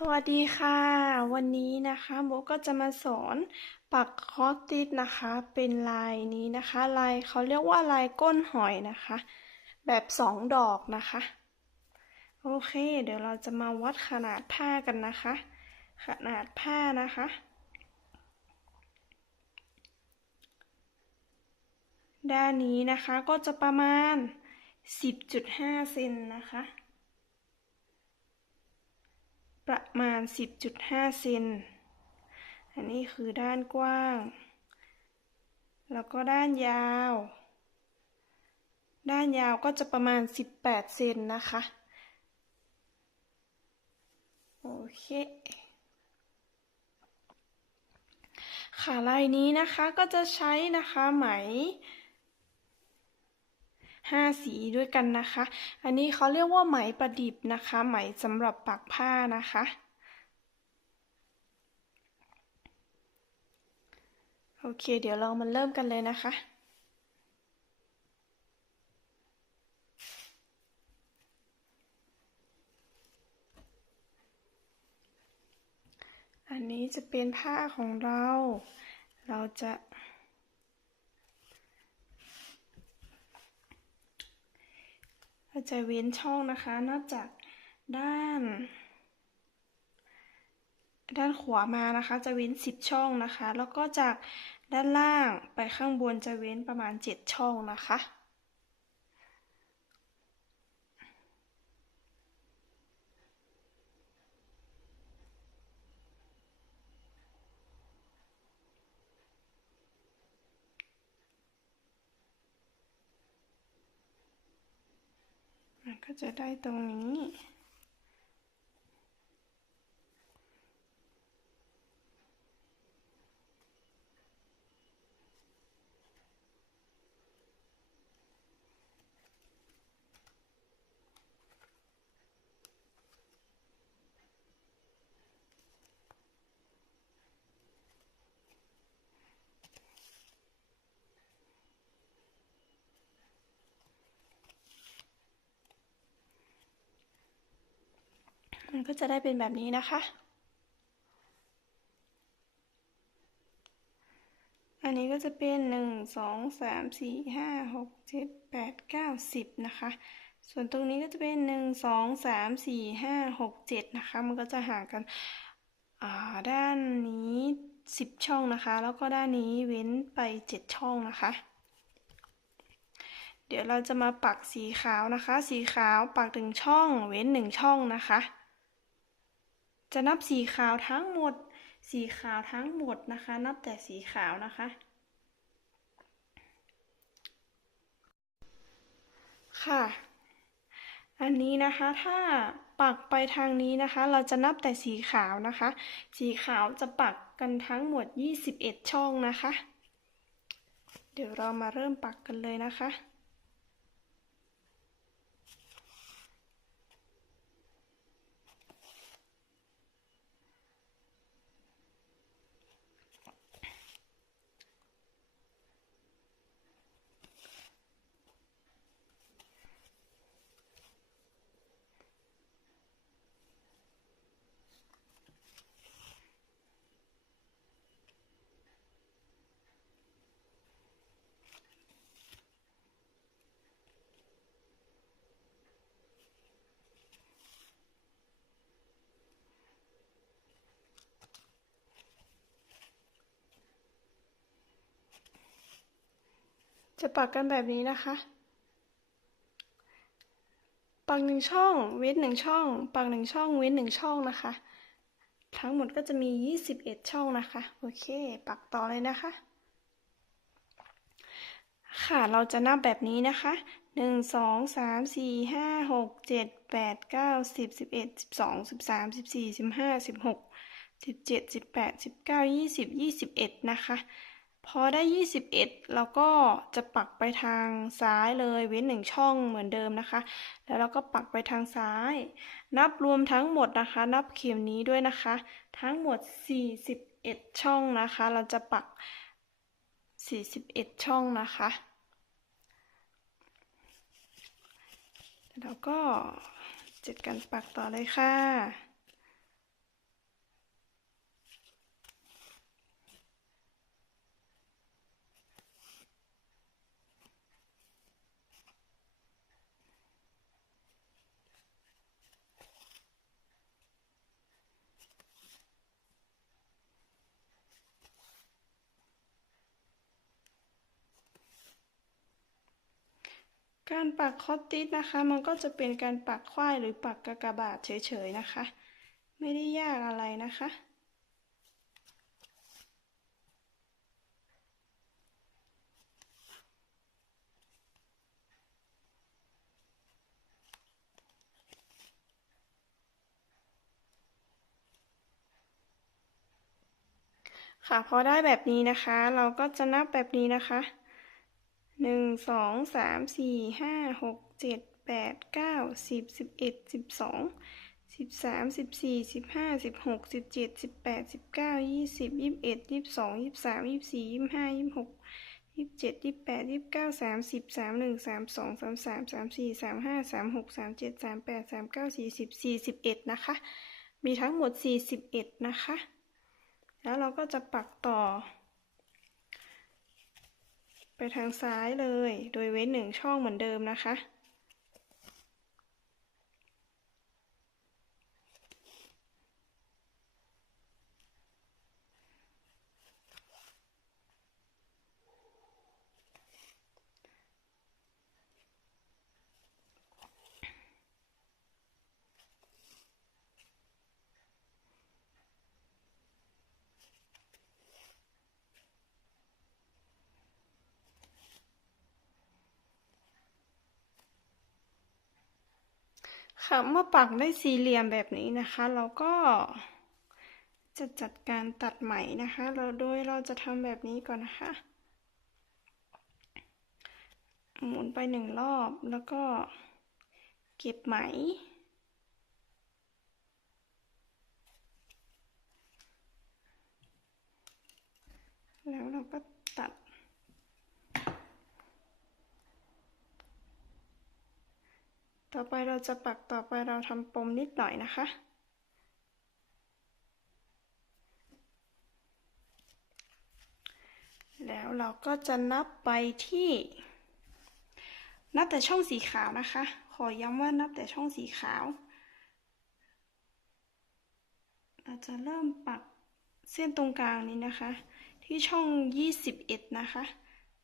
สวัสดีค่ะวันนี้นะคะโบก็จะมาสอนปักคอสติสนะคะเป็นลายนี้นะคะลายเขาเรียกว่าลายก้นหอยนะคะแบบ2 ดอกนะคะโอเคเดี๋ยวเราจะมาวัดขนาดผ้ากันนะคะขนาดผ้านะคะด้านนี้นะคะก็จะประมาณ10.5 เซนนะคะประมาณ10.5 เซนอันนี้คือด้านกว้างแล้วก็ด้านยาวก็จะประมาณ18 เซนนะคะโอเคค่ะลายนี้นะคะก็จะใช้นะคะไหม5 สีด้วยกันนะคะอันนี้เขาเรียกว่าไหมประดิบนะคะไหมสำหรับปักผ้านะคะโอเคเดี๋ยวเรามาเริ่มกันเลยนะคะอันนี้จะเป็นผ้าของเราจะเว้นช่องนะคะนอกจากด้านขวามานะคะจะเว้น10 ช่องนะคะแล้วก็จากด้านล่างไปข้างบนจะเว้นประมาณ7 ช่องนะคะมันก็จะได้ตรงนี้มันก็จะได้เป็นแบบนี้นะคะอันนี้ก็จะเป็น1 2 3 4 5 6 7 8 9 10นะคะส่วนตรงนี้ก็จะเป็น1 2 3 4 5 6 7นะคะมันก็จะห่างกันด้านนี้10 ช่องนะคะแล้วก็ด้านนี้เว้นไป7 ช่องนะคะเดี๋ยวเราจะมาปักสีขาวนะคะสีขาวปัก1 ช่องเว้น1 ช่องนะคะจะนับสีขาวทั้งหมดนะคะนับแต่สีขาวนะคะค่ะอันนี้นะคะถ้าปักไปทางนี้นะคะเราจะนับแต่สีขาวนะคะสีขาวจะปักกันทั้งหมด21 ช่องนะคะเดี๋ยวเรามาเริ่มปักกันเลยนะคะจะปักกันแบบนี้นะคะปัก1 ช่องเว้น1 ช่องปัก1 ช่องเว้น1 ช่องนะคะทั้งหมดก็จะมี21 ช่องนะคะโอเคปักต่อเลยนะคะค่ะเราจะนับแบบนี้นะคะ1 2 3 4 5 6 7 8 9 10 11 12 13 14 15 16 17 18 19 20 21นะคะพอได้21เราก็จะปักไปทางซ้ายเลยเว้น1 ช่องเหมือนเดิมนะคะแล้วเราก็ปักไปทางซ้ายนับรวมทั้งหมดนะคะนับเข็มนี้ด้วยนะคะทั้งหมด41 ช่องนะคะเราจะปัก41 ช่องนะคะแล้วก็จัดการปักต่อเลยค่ะ การปักคอตติสนะคะมันก็จะเป็นการปักควายหรือปักกากบาทเฉยๆนะคะไม่ได้ยากอะไรนะคะค่ะพอได้แบบนี้นะคะเราก็จะนับแบบนี้นะคะ1 2 3 4 5 6 7 8 9 10 11 12 13 14 15 16 17 18 19 20 21 22 23 24 25 26 27 28 29 30 31 32 33 34 35 36 37 38 39 40 41นะคะมีทั้งหมด41นะคะแล้วเราก็จะปักต่อไปทางซ้ายเลยโดยเว้น1ช่องเหมือนเดิมนะคะค่ะเมื่อปักได้สี่เหลี่ยมแบบนี้นะคะเราก็จะจัดการตัดไหมนะคะโดยเราจะทำแบบนี้ก่อนนะคะหมุนไป1 รอบแล้วก็เก็บไหมแล้วเราก็ตัดต่อไปเราจะปักต่อไปเราทำปมนิดหน่อยนะคะแล้วเราก็จะนับไปที่นับแต่ช่องสีขาวนะคะขอย้ำว่านับแต่ช่องสีขาวเราจะเริ่มปักเส้นตรงกลางนี้นะคะที่ช่อง21นะคะ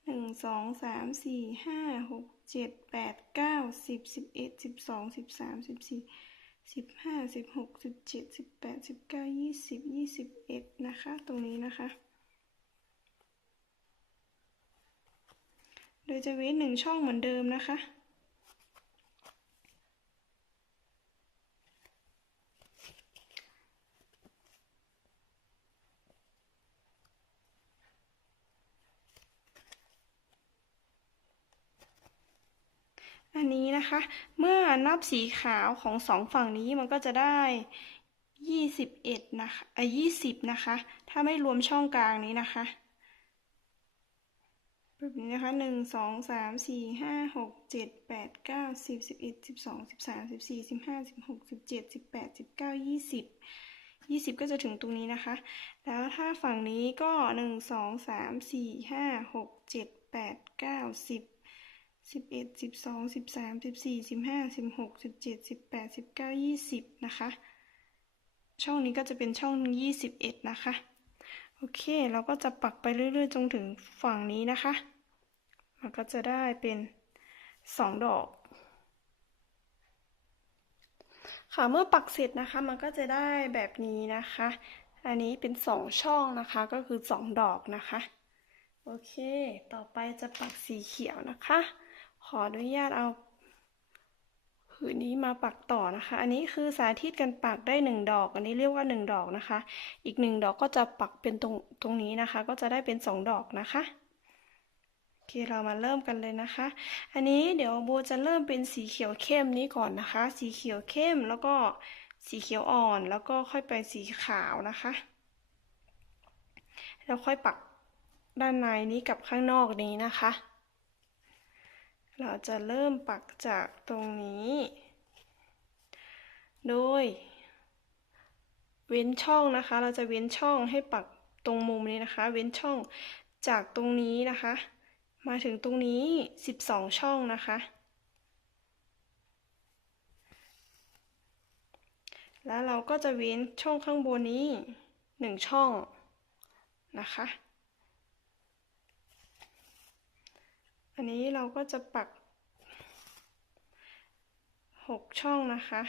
1 2 3 4 5 6 7 8 9 10 11 12 13 14 15 16 17 18 19 20 21นะคะตรงนี้นะคะโดยจะเว้น1ช่องเหมือนเดิมนะคะอันนี้นะคะเมื่อนับสีขาวของ2ฝั่งนี้มันก็จะได้21นะคะ20นะคะถ้าไม่รวมช่องกลางนี้นะคะแบบนี้นะคะ1 2 3 4 5 6 7 8 9 10 11 12 13 14 15 16 17 18 19 20 20ก็จะถึงตรงนี้นะคะแล้วถ้าฝั่งนี้ก็1 2 3 4 5 6 7 8 9 10 11 12 13 14 15 16 17 18 19 20นะคะช่องนี้ก็จะเป็นช่อง21นะคะโอเคเราก็จะปักไปเรื่อยๆจนถึงฝั่งนี้นะคะมันก็จะได้เป็น2 ดอกค่ะเมื่อปักเสร็จนะคะมันก็จะได้แบบนี้นะคะอันนี้เป็น2ช่องนะคะก็คือ2 ดอกนะคะโอเคต่อไปจะปักสีเขียวนะคะขออนุญาตเอาผืนนี้มาปักต่อนะคะอันนี้คือสาธิตการปักได้1 ดอกอันนี้เรียกว่า1 ดอกนะคะอีก1 ดอกก็จะปักเป็นตรงนี้นะคะก็จะได้เป็น2 ดอกนะคะโอเคเรามาเริ่มกันเลยนะคะอันนี้เดี๋ยวโบจะเริ่มเป็นสีเขียวเข้มนี้ก่อนนะคะสีเขียวเข้มแล้วก็สีเขียวอ่อนแล้วก็ค่อยไปสีขาวนะคะแล้วค่อยปักด้านในนี้กับข้างนอกนี้นะคะเราจะเริ่มปักจากตรงนี้โดยเว้นช่องนะคะเราจะเว้นช่องให้ปักตรงมุมนี้นะคะเว้นช่องจากตรงนี้นะคะมาถึงตรงนี้12ช่องนะคะแล้วเราก็จะเว้นช่องข้างบนนี้1ช่องนะคะอันนี้เราก็จะปัก 6 ช่องนะคะ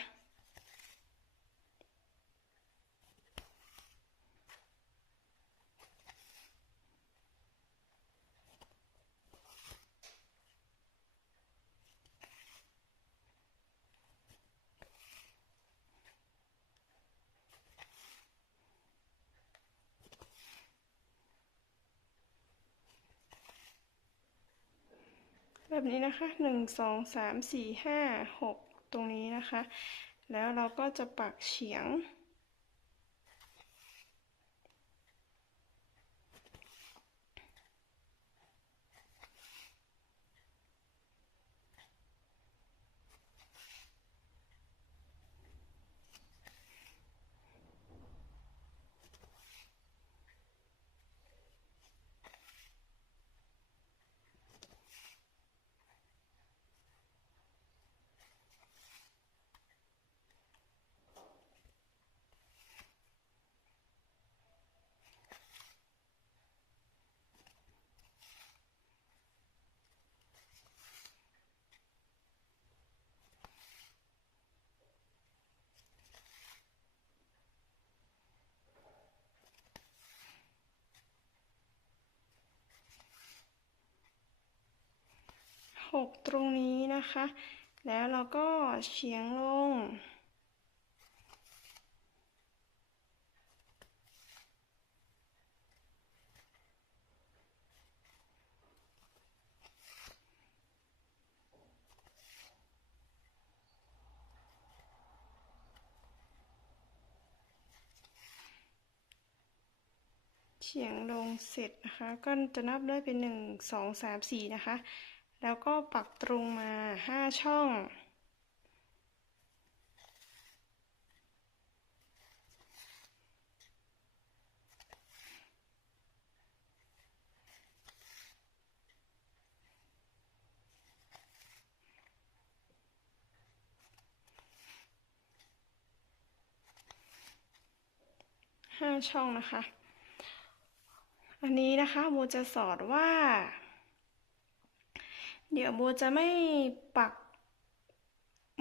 แบบนี้นะคะ1 2 3 4 5 6ตรงนี้นะคะแล้วเราก็จะปักเฉียง6ตรงนี้นะคะแล้วเราก็เฉียงลงเฉียงลงเสร็จนะคะก็จะนับได้เป็น1 2 3 4นะคะแล้วก็ปักตรงมา5 ช่อง5 ช่องนะคะอันนี้นะคะโบจะสอนว่าเดี๋ยวโบจะไม่ปัก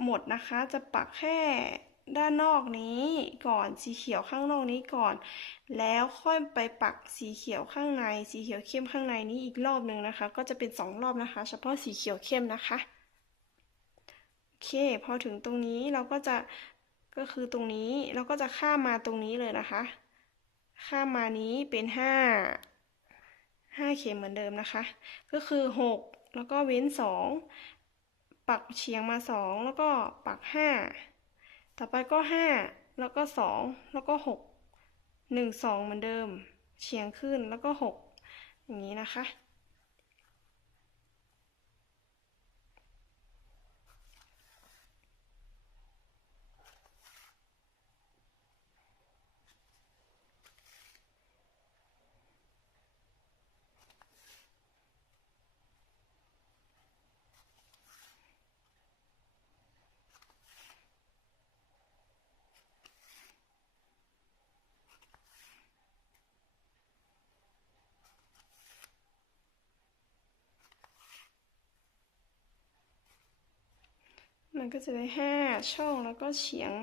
หมดนะคะจะปักแค่ด้านนอกนี้ก่อนสีเขียวข้างนอกนี้ก่อนแล้วค่อยไปปักสีเขียวข้างในสีเขียวเข้มข้างในนี้อีกรอบหนึ่งนะคะก็จะเป็น2 รอบนะคะเฉพาะสีเขียวเข้มนะคะโอเคพอถึงตรงนี้เราก็จะคือตรงนี้เราก็จะข้ามมาตรงนี้เลยนะคะข้ามมานี้เป็น5 เข็มเหมือนเดิมนะคะก็คือ6แล้วก็เว้น2ปักเฉียงมา2แล้วก็ปัก5ต่อไปก็5แล้วก็2แล้วก็6 1 2เหมือนเดิมเฉียงขึ้นแล้วก็6อย่างนี้นะคะมันก็จะได้5 ช่องแล้วก็เฉียง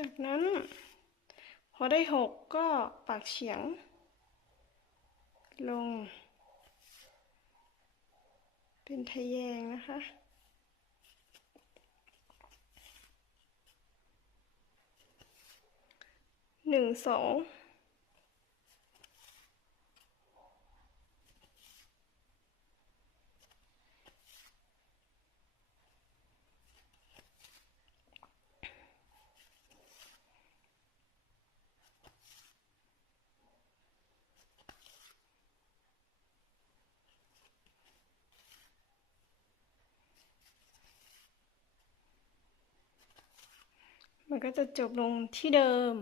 จากนั้นพอได้6ก็ปักเฉียงลงเป็นทะแยงนะคะ1 2มันก็จะจบลงที่เดิม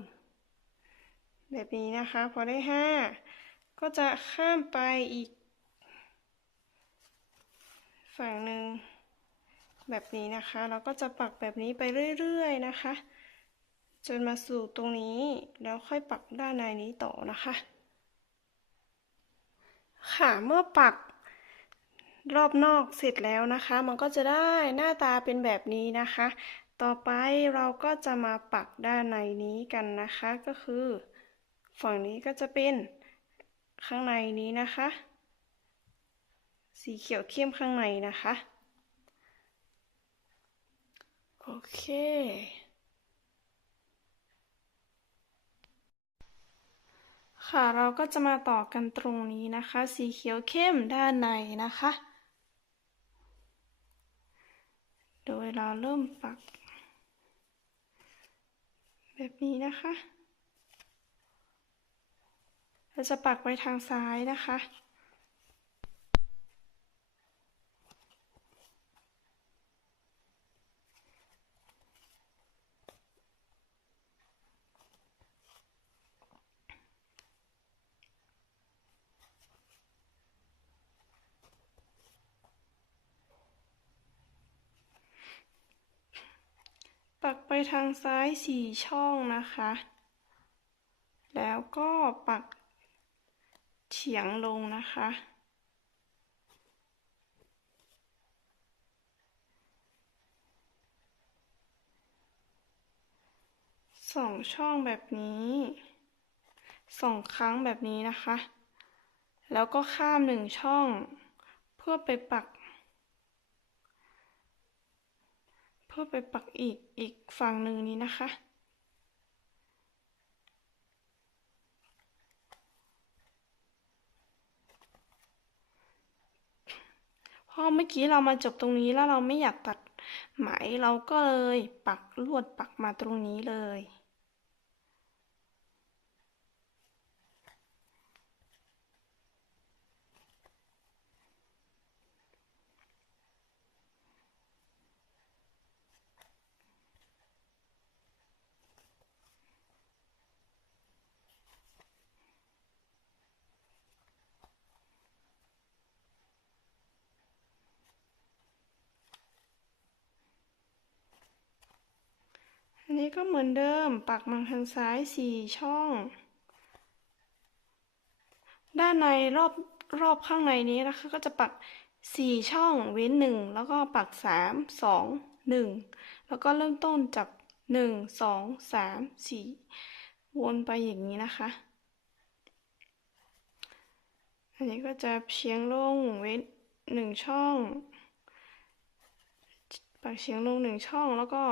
แบบนี้นะคะพอได้5ก็จะข้ามไปอีกฝั่งหนึ่งแบบนี้นะคะเราก็จะปักแบบนี้ไปเรื่อยๆนะคะจนมาสู่ตรงนี้แล้วค่อยปักด้านในนี้ต่อนะคะค่ะเมื่อปักรอบนอกเสร็จแล้วนะคะมันก็จะได้หน้าตาเป็นแบบนี้นะคะต่อไปเราก็จะมาปักด้านในนี้กันนะคะก็คือฝั่งนี้ก็จะเป็นข้างในนี้นะคะสีเขียวเข้มข้างในนะคะโอเคค่ะเราก็จะมาต่อกันตรงนี้นะคะสีเขียวเข้มด้านในนะคะโดยเราเริ่มปักแบบนี้นะคะเราจะปักไปทางซ้ายนะคะปักไปทางซ้าย4 ช่องนะคะแล้วก็ปักเฉียงลงนะคะ2 ช่องแบบนี้2 ครั้งแบบนี้นะคะแล้วก็ข้าม1 ช่องเพื่อไปปักอีกฝั่งหนึ่งนี้นะคะเพราะเมื่อกี้เรามาจบตรงนี้แล้วเราไม่อยากตัดไหมเราก็เลยปักลวดปักมาตรงนี้เลยอันนี้ก็เหมือนเดิมปักมาทางซ้าย4 ช่องด้านในรอบข้างในนี้นะคะก็จะปัก4 ช่องเว้น1แล้วก็ปัก3 2 1แล้วก็เริ่มต้นจาก1 2 3 4วนไปอย่างนี้นะคะอันนี้ก็จะเฉียงลงเว้น1 ช่องปักเฉียงลง1 ช่องแล้วก็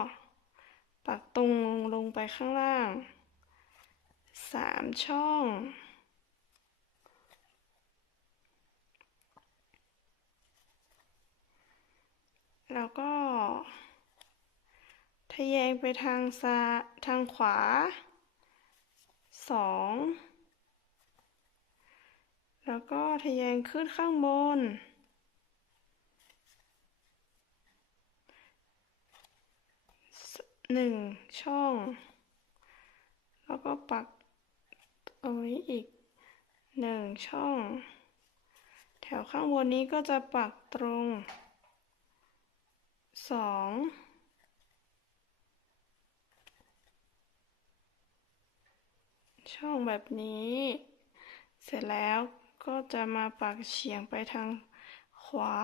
ปักตรงลงไปข้างล่าง3 ช่องแล้วก็ทะแยงไปทางซ้ายทางขวา2แล้วก็ทะแยงขึ้นข้างบน1 ช่องแล้วก็ปักตรงนี้อีก1 ช่องแถวข้างบนนี้ก็จะปักตรง2ช่องแบบนี้เสร็จแล้วก็จะมาปักเฉียงไปทางขวา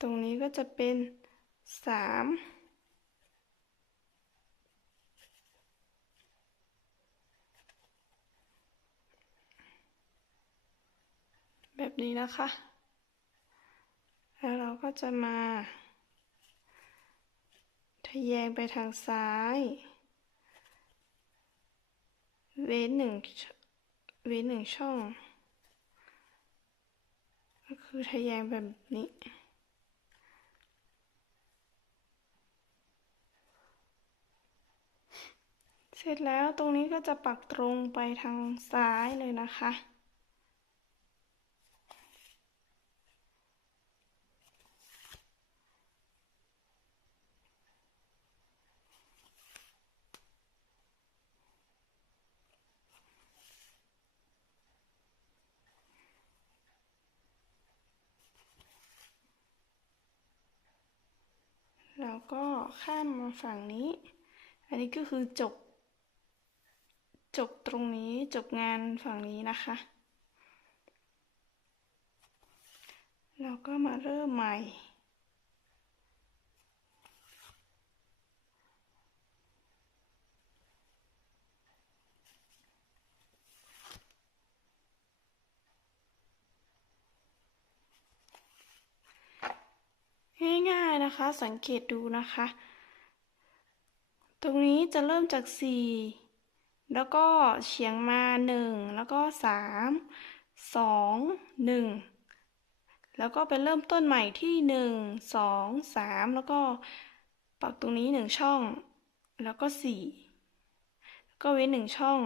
ตรงนี้ก็จะเป็น3 นี้นะคะ แล้วเราก็จะมาทะแยงไปทางซ้ายเว้นหนึ่งช่อง ก็คือทะแยงแบบนี้ เสร็จแล้วตรงนี้ก็จะปักตรงไปทางซ้ายเลยนะคะ แล้วก็ข้ามมาฝั่งนี้ อันนี้ก็คือจบตรงนี้จบงานฝั่งนี้นะคะ แล้วก็มาเริ่มใหม่ ง่ายๆนะคะ สังเกตดูนะคะ ตรงนี้จะเริ่มจาก4แล้วก็เฉียงมา1แล้วก็3 2 1แล้วก็ไปเริ่มต้นใหม่ที่1 2 3แล้วก็ปักตรงนี้1ช่องแล้วก็4ก็เว้น1ช่อง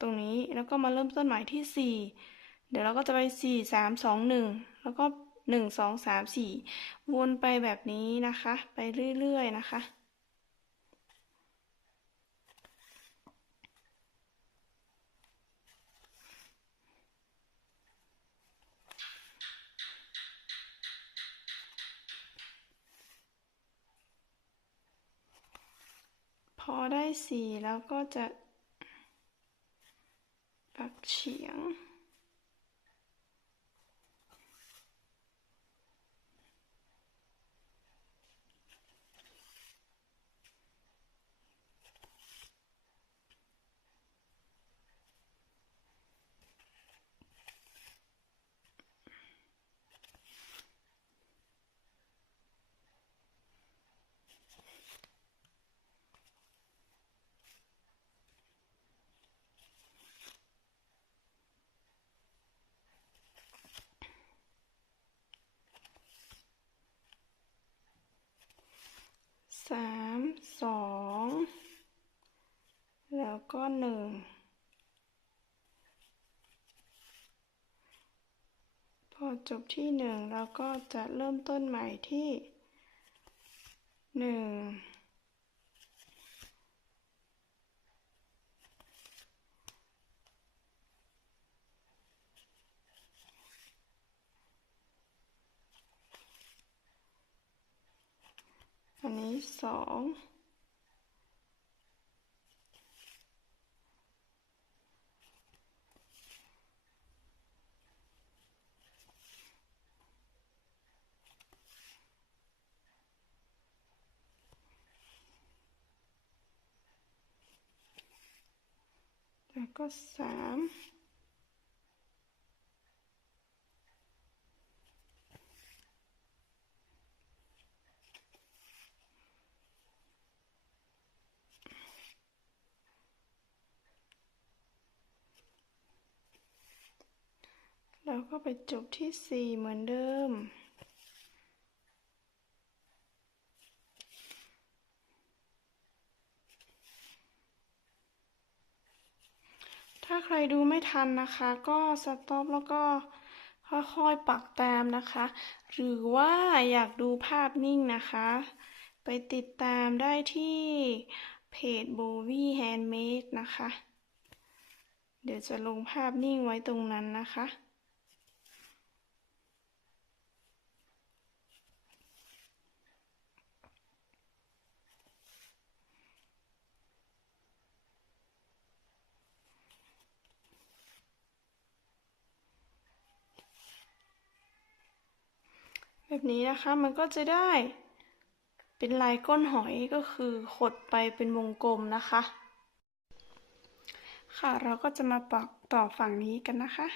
ตรงนี้แล้วก็มาเริ่มต้นใหม่ที่4เดี๋ยวเราก็จะไป4 3 2 1แล้วก็1 2 3 4วนไปแบบนี้นะคะไปเรื่อยๆนะคะพอได้4แล้วก็จะปักเฉียง3 2แล้วก็1พอจบที่1แล้วก็จะเริ่มต้นใหม่ที่1อันนี้2แล้วก็3แล้วก็ไปจบที่4เหมือนเดิมถ้าใครดูไม่ทันนะคะก็สต็อปแล้วก็ค่อยๆปักตามนะคะ หรือว่าอยากดูภาพนิ่งนะคะ ไปติดตามได้ที่เพจ Bowie Handmade นะคะ เดี๋ยวจะลงภาพนิ่งไว้ตรงนั้นนะคะแบบนี้นะคะมันก็จะได้เป็นลายก้นหอยก็คือขดไปเป็นวงกลมนะคะค่ะเราก็จะมาปักต่อฝั่งนี้กันนะคะ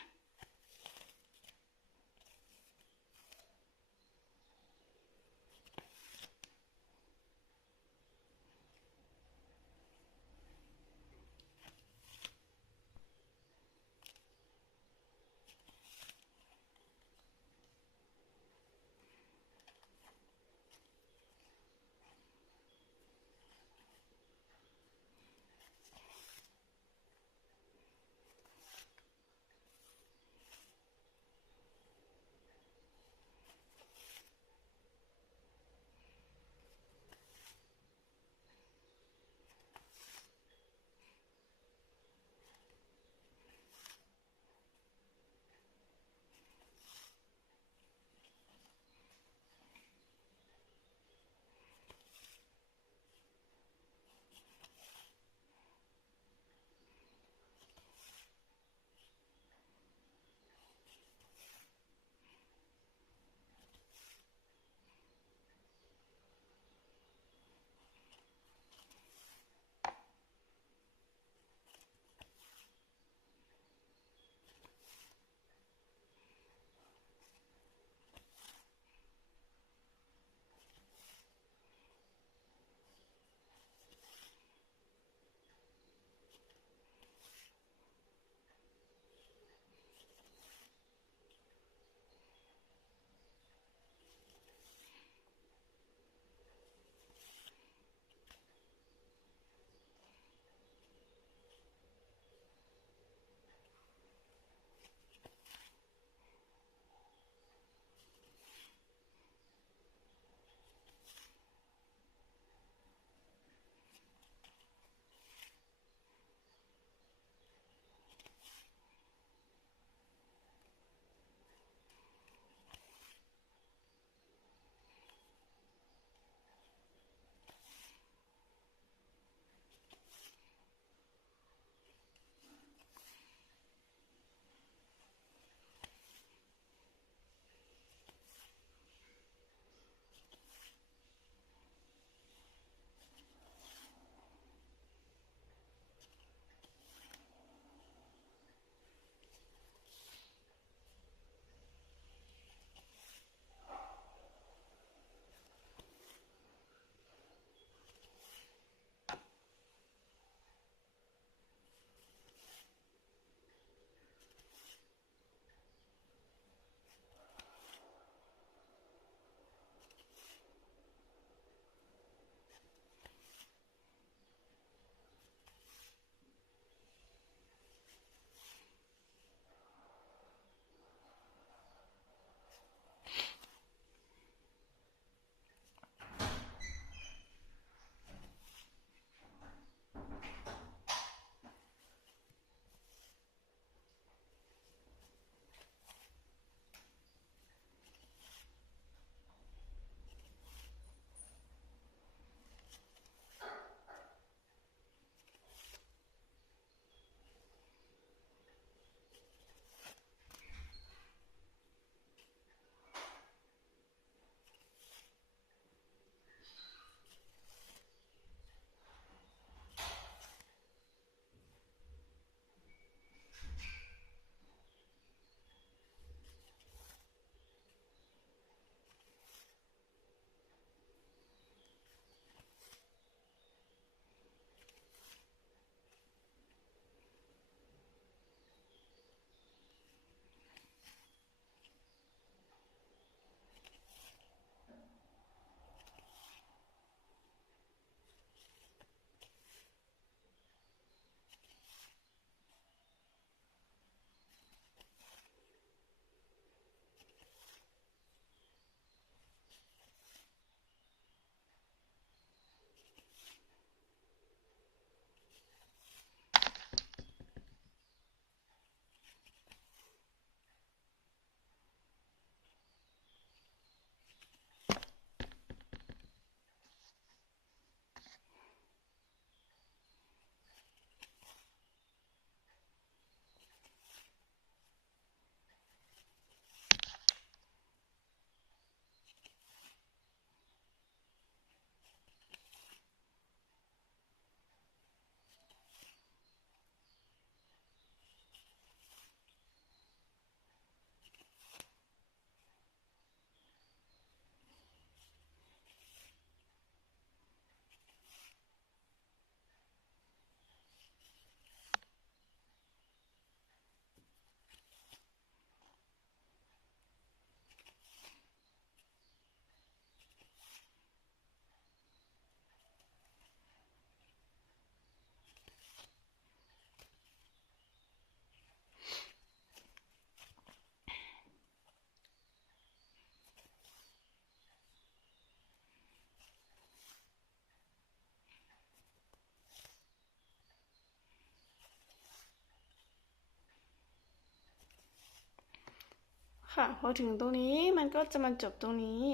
ค่ะพอถึงตรงนี้มันก็จะมาจบตรงนี้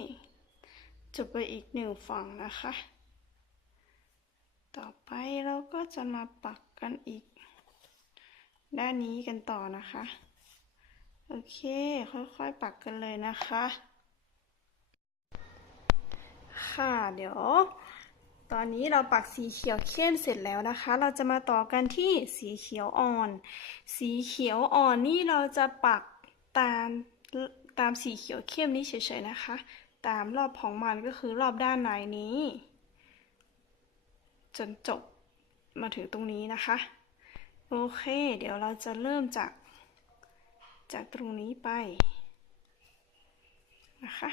จบไปอีกหนึ่งฝั่งนะคะต่อไปเราก็จะมาปักกันอีกด้านนี้กันต่อนะคะโอเคค่อยๆปักกันเลยนะคะค่ะเดี๋ยวตอนนี้เราปักสีเขียวเข้มเสร็จแล้วนะคะเราจะมาต่อกันที่สีเขียวอ่อนสีเขียวอ่อนนี่เราจะปักตามสีเขียวเข้มนี้เฉยๆนะคะตามรอบของมันก็คือรอบด้านในนี้จนจบมาถึงตรงนี้นะคะโอเคเดี๋ยวเราจะเริ่มจากตรงนี้ไปนะคะ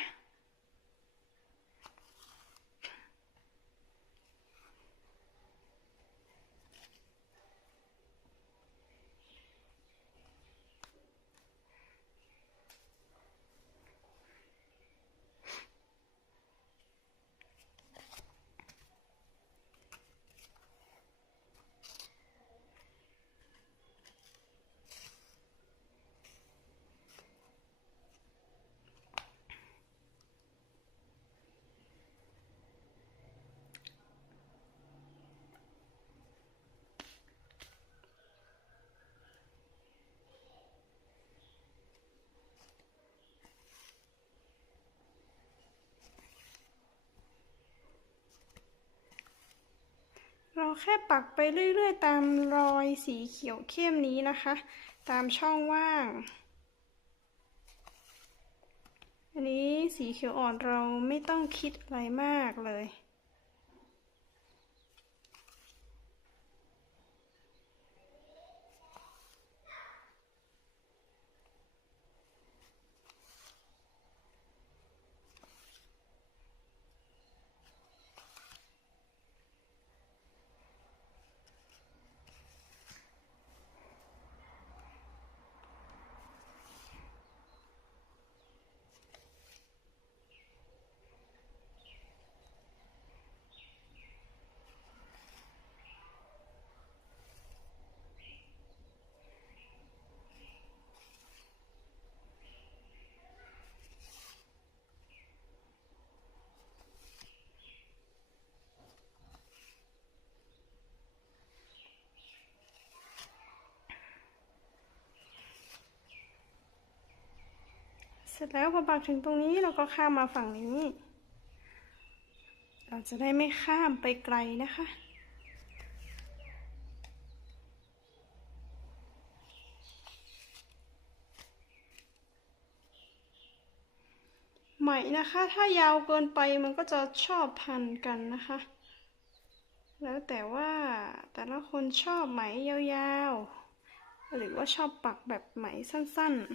เราแค่ปักไปเรื่อยๆตามรอยสีเขียวเข้มนี้นะคะตามช่องว่างอันนี้สีเขียวอ่อนเราไม่ต้องคิดอะไรมากเลยเสร็จแล้วพอปักถึงตรงนี้เราก็ข้ามมาฝั่งนี้เราจะได้ไม่ข้ามไปไกลนะคะไหมนะคะถ้ายาวเกินไปมันก็จะชอบพันกันนะคะแล้วแต่ว่าแต่ละคนชอบไหมยาวๆหรือว่าชอบปักแบบไหมสั้นๆ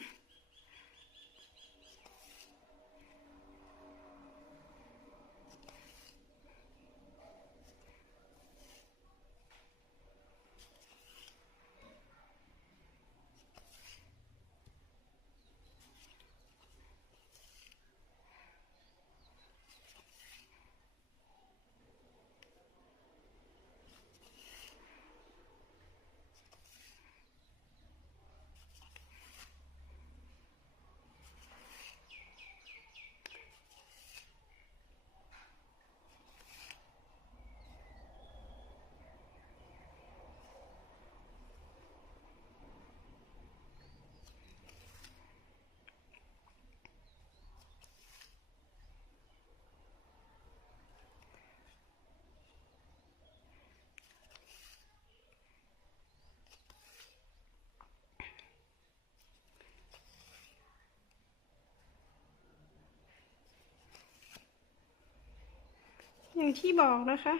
อย่างที่บอกนะคะ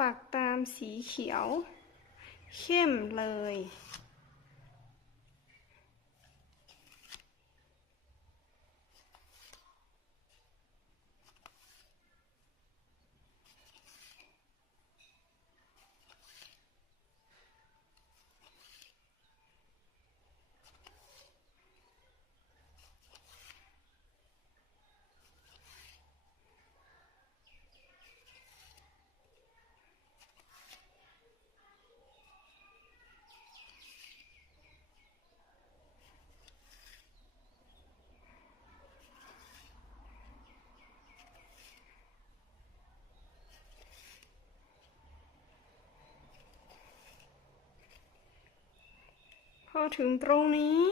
ปักตามสีเขียวเข้มเลย อถึงตรงนี้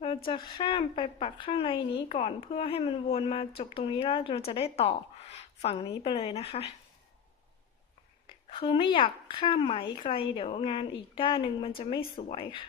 เราจะข้ามไปปักข้างในนี้ก่อนเพื่อให้มันวนมาจบตรงนี้แล้วเราจะได้ต่อฝั่งนี้ไปเลยนะคะคือไม่อยากข้ามไหมไกลเดี๋ยวงานอีกด้านหนึ่งมันจะไม่สวยค่ะ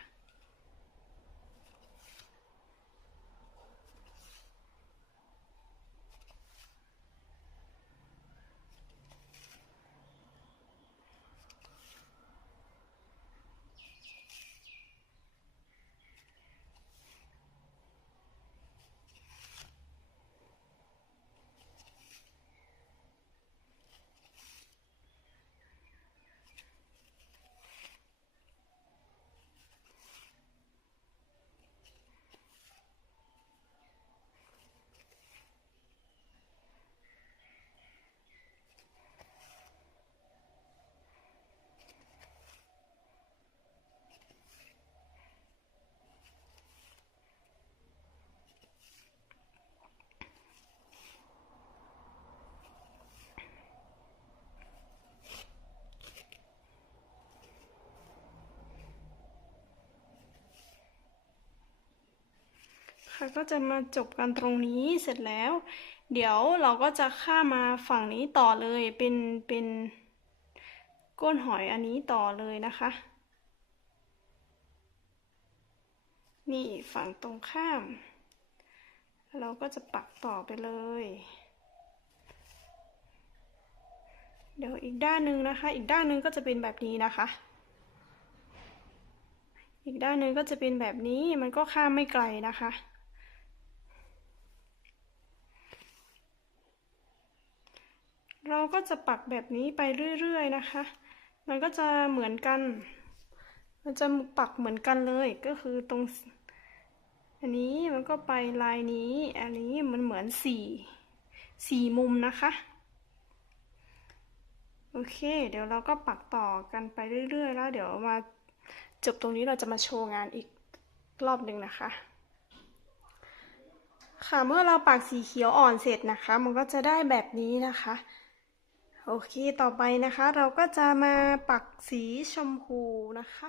ค่ะก็จะมาจบกันตรงนี้เสร็จแล้วเดี๋ยวเราก็จะข้ามมาฝั่งนี้ต่อเลยเป็นก้นหอยอันนี้ต่อเลยนะคะนี่ฝั่งตรงข้ามเราก็จะปักต่อไปเลยเดี๋ยวอีกด้านหนึ่งนะคะอีกด้านหนึ่งก็จะเป็นแบบนี้นะคะอีกด้านหนึ่งก็จะเป็นแบบนี้มันก็ข้ามไม่ไกลนะคะเราก็จะปักแบบนี้ไปเรื่อยๆนะคะมันก็จะเหมือนกันมันจะปักเหมือนกันเลยก็คือตรงอันนี้มันก็ไปลายนี้อันนี้มันเหมือนสี่มุมนะคะโอเคเดี๋ยวเราก็ปักต่อกันไปเรื่อยๆแล้วเดี๋ยวมาจบตรงนี้เราจะมาโชว์งานอีกรอบหนึ่งนะคะค่ะเมื่อเราปักสีเขียวอ่อนเสร็จนะคะมันก็จะได้แบบนี้นะคะโอเคต่อไปนะคะเราก็จะมาปักสีชมพูนะคะ